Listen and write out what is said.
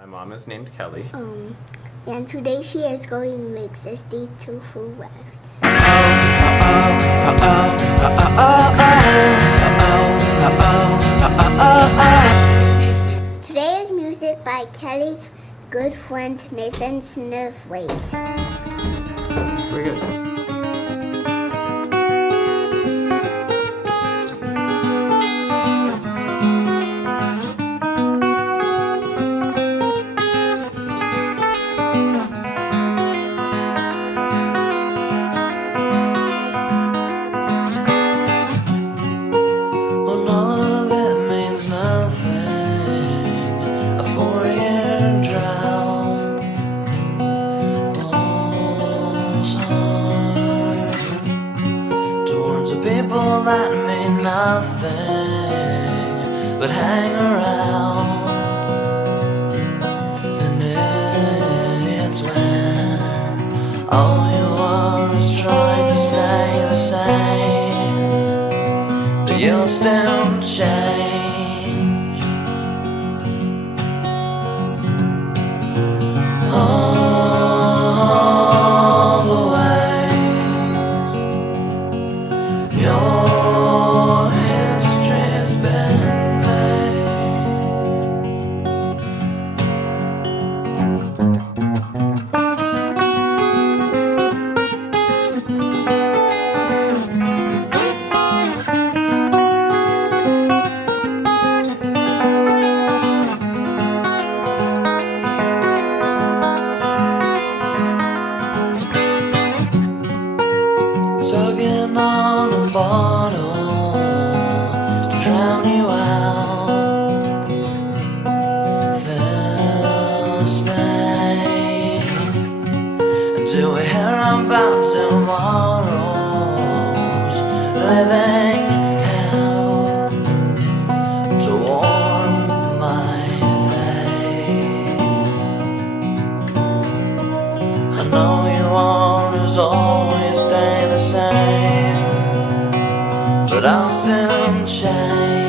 My mom is named Kelly. And today she is going to make Zesty Tofu wraps. Today's music by Kelly's good friend Nathan Smurthwaite. Very good. People that mean nothing but hang around, and it's when all you are is trying to stay the same that you'll still change. All the way your history's been tugging on a bottle to drown you out. This pain until we hear about tomorrow's living hell to warm my face. I know you always stay the same, but I'll still change.